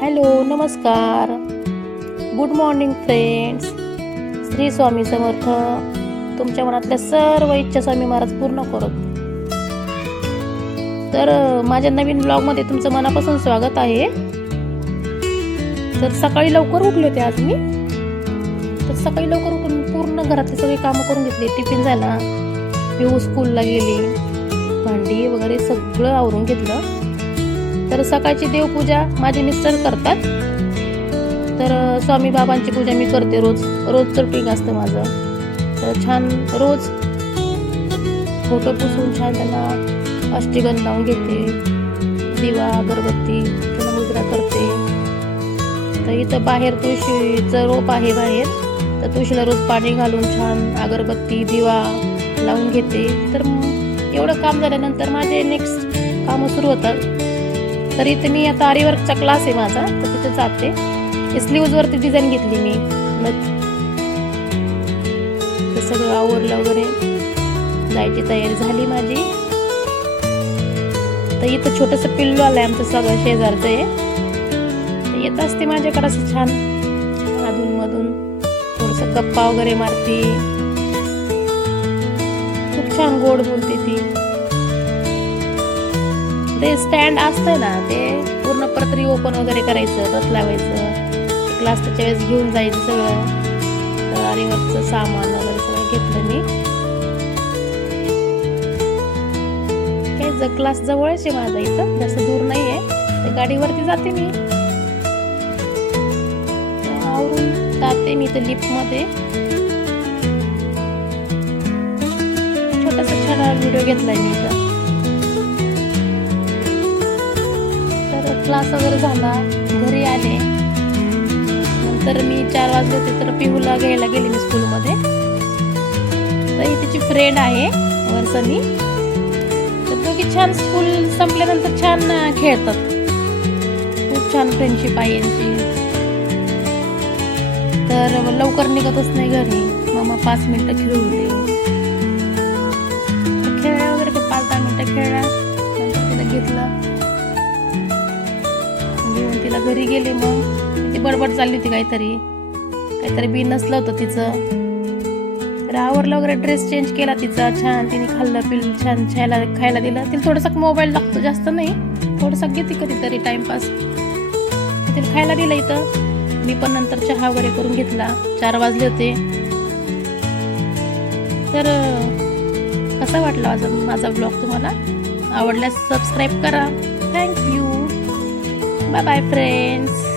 Hello नमस्कार. Good morning friends Shri Swami Samarth. तुमच्या मनातल्या सर्व इच्छा स्वामी महाराज पूर्ण करत तर माझ्या नवीन ब्लॉगमध्ये तुमचं मनापासून स्वागत आहे. तर सकाळी लवकर उठले होते आज मी. तर सकाळी लवकर उठून पूर्ण घरातले सगळे कामं करून घेतले. टिफिन झाला. पिऊ स्कूलला गेली. भांडी वगैरे सगळं आवरून घेतलं. तर सकाळची देवपूजा माझे मिस्टर करतात. तर स्वामी बाबांची पूजा मी करते रोज. रोजचं रुटीन असतं माझं. तर छान रोज फोटो पुसून छान त्यांना अष्टीगंध लावून घेते. दिवा अगरबत्ती त्यांना मुद्रा करते. तर इथं बाहेर तुळशीचं रोप आहे बाहेर. तर तुळशीला रोज पाणी घालून छान अगरबत्ती दिवा लावून घेते. तर एवढं काम झाल्यानंतर माझे नेक्स्ट कामं सुरू होतात. तर इथे मी आता आरीवर्कचा क्लास आहे माझा तर तिथे जाते. स्लीवजवरती डिझाईन घेतली मी. तर सगळं आवडलं वगैरे. जायची तयारी झाली माझी. तर इथं छोटंसं पिल्लू आलंय आमचं सगळं शेजारचं आहे येत असते माझ्याकडे असं छान. अधूनमधून थोडंसं गप्पा वगैरे मारते. खूप छान गोड बोलते ती. ते स्टँड असतं ना ते पूर्ण परत ओपन वगैरे करायचं बस लावायचं क्लास त्याच्या वेळेस घेऊन जायचं सगळं. तर सामान वगैरे सगळं घेतलं मी. काय ज क्लास जवळच आहे माझा इथं जास्त दूर नाही आहे तर गाडीवरती जाते मी. आवरून जाते मी तर लिफ्टमध्ये छोटासा छान व्हिडिओ घेतलाय मी इथं. क्लास वगैरे झाला घरी आले. नंतर मी चार वाजले होते तर पिहूला घ्यायला गेले मी स्कूलमध्ये. तर ही तिची फ्रेंड आहे वर्षानी तर दोघी छान स्कूल संपल्यानंतर छान खेळतात. खूप छान फ्रेंडशिप आहे यांची. तर लवकर निघतच नाही घरी. मग मग पाच मिनटं खेळून दे. तर खेळल्या वगैरे पाच दहा मिनटं खेळल्या नंतर तिला घेतलं. घेऊन तिला घरी गेले मग. ती बडबड चालली होती काहीतरी. काहीतरी बी नसलं होतं तिचं. तर आवरलं वगैरे ड्रेस चेंज केला तिचा. छान तिने खाल्लं पिल छान छायला खायला दिलं. तिला थोडासा मोबाईल लागतो जास्त नाही. थोडासा घेते कधीतरी टाइमपास तिला खायला दिलं इथं. मी पण नंतर चहा वगैरे करून घेतला. चार वाजले होते. तर कसा वाटला माझा माझा ब्लॉग तुम्हाला? आवडल्यास सबस्क्राईब करा. Thank you Bye-bye friends!